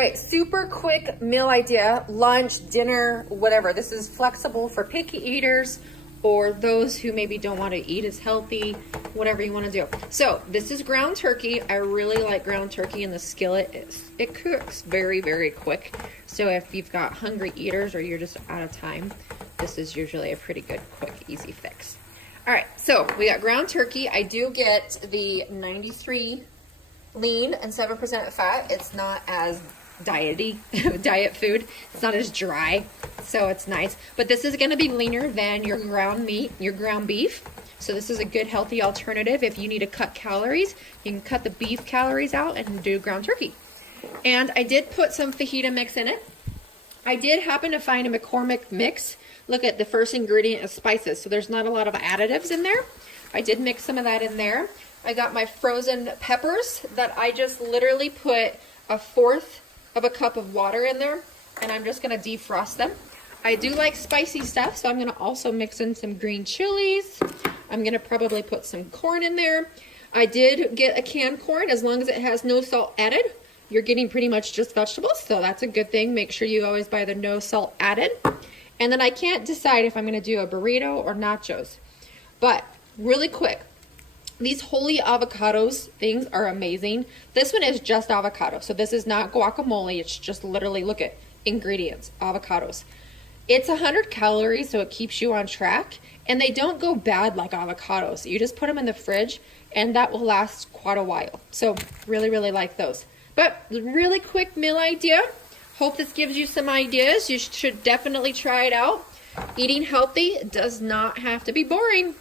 right, super quick meal idea, lunch, dinner, whatever. This is flexible for picky eaters or those who maybe don't want to eat as healthy, whatever you want to do. So this is ground turkey. I really like ground turkey in the skillet. It cooks very, very quick. So if you've got hungry eaters or you're just out of time, this is usually a pretty good, quick, easy fix. All right, so we got ground turkey. I do get the 93 lean and 7% fat. It's not as diety, diet food. It's not as dry, so it's nice. But this is gonna be leaner than your ground meat, your ground beef. So this is a good healthy alternative. If you need to cut calories, you can cut the beef calories out and do ground turkey. And I did put some fajita mix in it. I did happen to find a McCormick mix. Look at the first ingredient is spices, so there's not a lot of additives in there. I did mix some of that in there. I got my frozen peppers that I just literally put 1/4 of a cup of water in there, and I'm just gonna defrost them. I do like spicy stuff, so I'm gonna also mix in some green chilies. I'm gonna probably put some corn in there. I did get a canned corn. As long as it has no salt added, you're getting pretty much just vegetables, so that's a good thing. Make sure you always buy the no salt added. And then I can't decide if I'm gonna do a burrito or nachos. But really quick, these holy avocados things are amazing. This one is just avocado. So this is not guacamole. It's just literally, look at ingredients, avocados. It's 100 calories, so it keeps you on track. And they don't go bad like avocados. You just put them in the fridge and that will last quite a while. So really, really like those. But really quick meal idea. Hope this gives you some ideas. You should definitely try it out. Eating healthy does not have to be boring.